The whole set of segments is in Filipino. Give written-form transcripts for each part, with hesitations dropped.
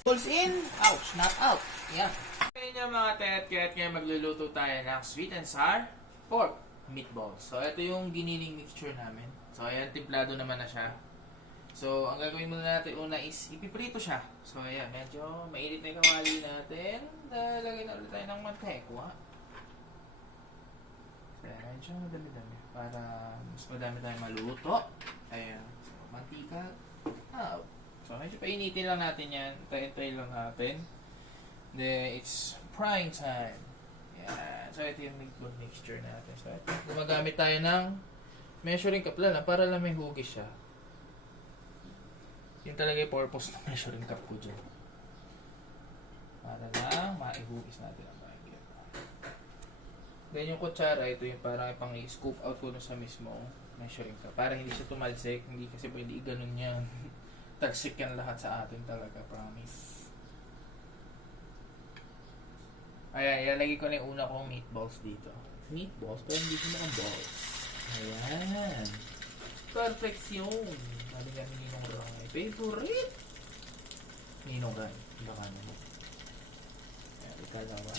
Pulls in. Ouch, not out. Yan. Ngayon mga tet, ngayon magluluto tayo ng sweet and sour pork meatballs. So, ito yung giniling mixture namin. So, ayan, timplado naman na siya. So, ang gagawin muna natin una is ipiprito siya. So, ayan, medyo mainit na yung kawali natin. Lagay na ulit tayo ng mantekwa. So, ayan, medyo madami-dami para mas madami tayong maluto. Ayan. So, mantika. Oh. So, medyo painitin lang natin yan. Tayin-tayin lang natin. Then, it's frying time. Yan. So, ito yung meatball mixture natin. So, ito. Gumagamit tayo ng measuring cup lang para lang may hugis siya. Yun talaga yung purpose ng measuring cup ko dyan. Para lang maihugis natin ang bagay. Then, yung kutsara, ito yung parang pang i-scoop out ko sa mismo measuring cup. Para hindi siya tumalsik. Hindi kasi pwede i-ganon yan. Tagsik yan lahat sa atin talaga. Promise. Ayan, ilalagay ko na yung una kong meatballs dito. Meatballs, pero hindi ko mga balls. Ayan. Perfection. Mali kami Ninong Ray. Favorite. Ninong Ray. Baka naman. Ayan, ikalawa.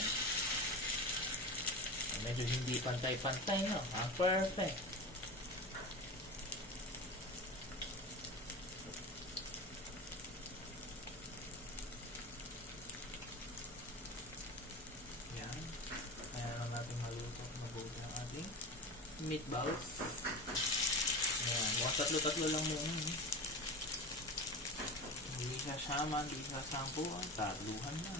Medyo hindi pantay-pantay, no? Ang perfect. Meatballs. Ayan. Mga tatlo-tatlo lang muna. Hindi sasama, hindi sasampuan. Tatluhan na.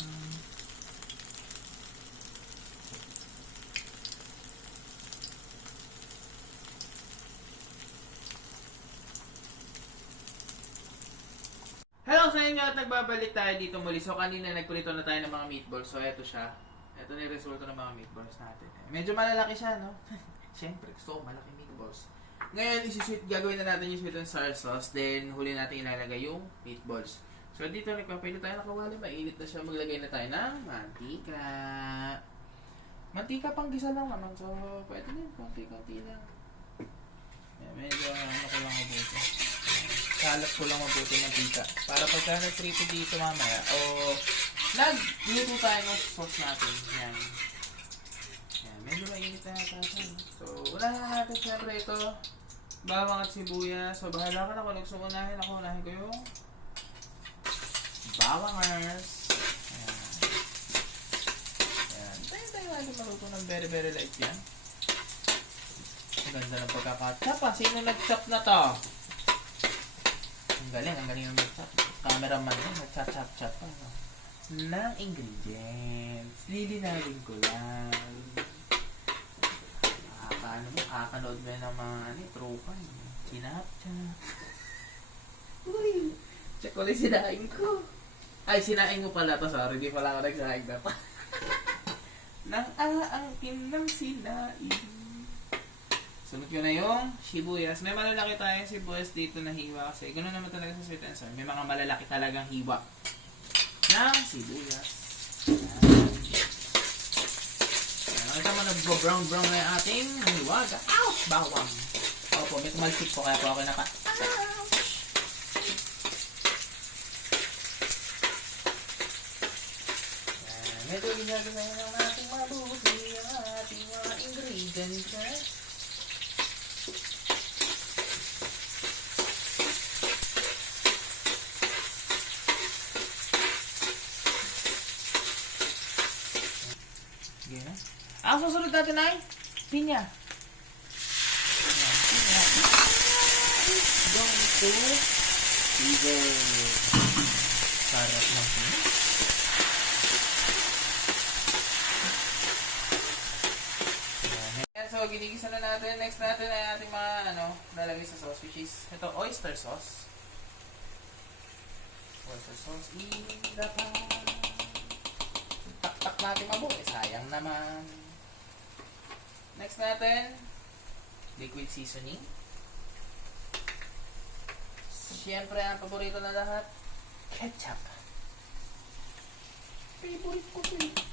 Hello sa inyo at nagbabalik tayo dito muli. So kanina nagprito na tayo ng mga meatballs. So eto siya. Eto na yung resulta ng mga meatballs natin. Medyo malalaki siya, no? Siyempre, gusto ko malaki meatballs. Ngayon, gagawin na natin yung sweet and sour sauce. Then, huli natin ilalagay yung meatballs. So, dito nagpapainit tayo ng kawali. Mainit na siya. Maglagay na tayo ng mantika. Mantika pang gisa lang naman. So, pwede din. Konti-konti lang. Yan, medyo ko lang mabuti. Kalat ko lang mabuti mantika. Para pagka nag-prito dito mamaya, o nagluto tayo ng sauce natin. Yan. Medyo mainit na yata siya. So, unahin na natin siyempre ito. Bawang at sibuyas. So, bahala ka na kung gusto unahin ako. Unahin ko yung bawangers. Ayan. Ayan. Tayo natin maluto ng very very light yan. Ang ganda ng pagkakachop. Sino nag-chop na to? Ang galing ng nag-chop. Cameraman yun. Nag-chop-chop pa. Ng ingredients. Lilinawin ko lang. Ano mo, kakanood mo ng mga tropa Sinapchat. Uy, check ulit sinaing ko. Ay, sinaing mo pala to. Sorry, di pala ako nagsaing na pa. Nang aangkin ng sinaing. Sunod ko na yung sibuyas. May malalaki tayong sibuyas dito na hiwa kasi ganoon naman talaga sa sweet and sour. May mga malalaki talagang hiwa ng sibuyas. Nakita mo, nag-brown-brown na yung ating hiwaga. Ouch! Bawang. Opo, may tumalsik po kaya po ako naka... Ouch! Medyo ginagawa ng ating mabuti ang ating mga ingredients. Sige. Ang susunod natin ay pinya. Going to fever. Sarap ng pinya. So, ginigisa na natin. Next natin ay ating mga lalagay sa sauce, which is ito, oyster sauce. Oyster sauce in the pan. Tak natin mabuti. Sayang naman. Next natin, liquid seasoning. Siyempre, ang paborito na lahat, ketchup. Favorite ko ito.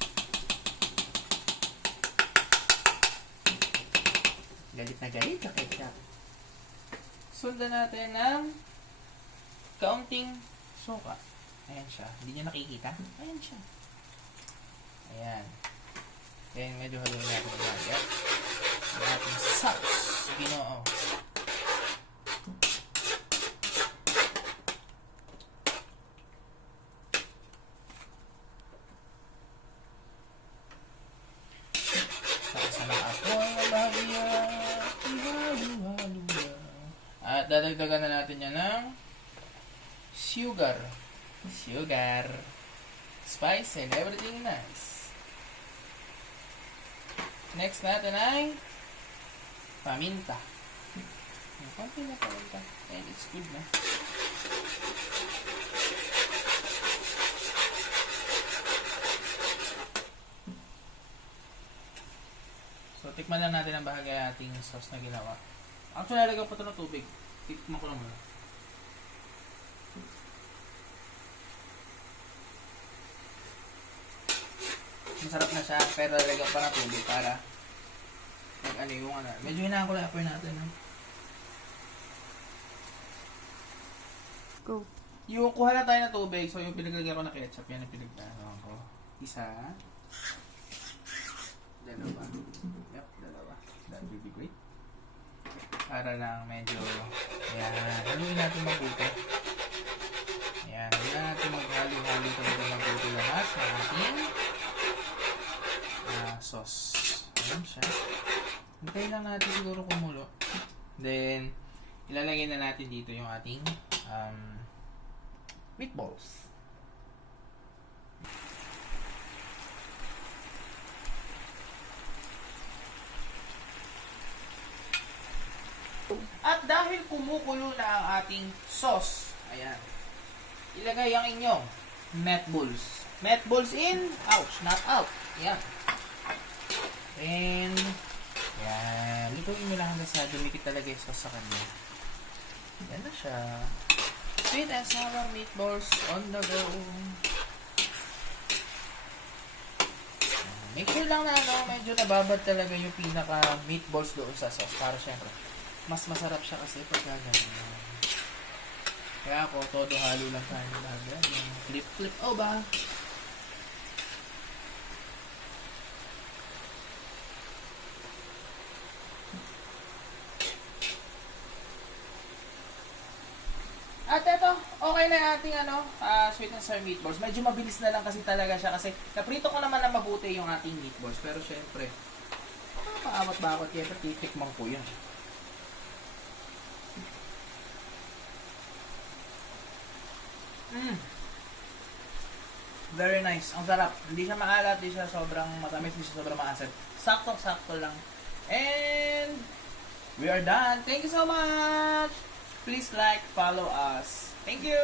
Galit na galit sa ketchup. Sundan natin ng kaunting suka. Ayan siya. Hindi niya nakikita. Ayan siya. Ayan. Then, medyo haluin natin yung bagay. Yung ating sauce. Ginoo. At dadagdagan na natin yan ng sugar. Spice and everything nice. Next natin ay paminta. Yung konti na paminta. And it's good na. So, tikman lang natin ang bahagi ng ating sauce na ginawa. Actually, nalagyan pa ito ng tubig. Tikman ko lang muna. Masarap na siya, pero nalagyan pa ng tubig para ano yung ano. Medyo hinaan ko lang apple natin. No? Go. Yung kuha na tayo ng tubig, so yung pinaglagyan ko ng ketchup, yan ang pinagdaan ko. Isa. Dalawa. Yep, dalawa. That will be great. Para lang medyo, ayan, haluin natin mabuti. Ayan, haluin natin maghalo-halo talaga mabuti lahat ng ating sauce. Ayan siya. Hintayin lang natin siguro kumulo. Then, ilalagay na natin dito yung ating meatballs. At dahil kumukulo na ang ating sauce, ayan, ilagay ang inyong meatballs. Meatballs in, ouch, not out. Ayan. And, ayan, lutuin nyo lang hanggang sa dumikit talaga yung sauce sa kanya. Ayan na siya. Sweet and sour meatballs on the go. Make sure lang na medyo nababad talaga yung pinaka meatballs doon sa sauce para syempre mas masarap siya kasi pag gano'n. Kaya ako, todo halo lang tayo agad. Flip, oh ba? At eto, okay na yung ating sweet and sour meatballs. Medyo mabilis na lang kasi talaga siya kasi naprito ko naman na mabuti yung ating meatballs. Pero syempre, paawat-bawat yan, titikman ko yun. Very nice. Ang sarap. Hindi siya maalat, hindi siya sobrang matamis, hindi siya sobrang maasim. Sakto-sakto lang. And we are done. Thank you so much. Please like, follow us. Thank you.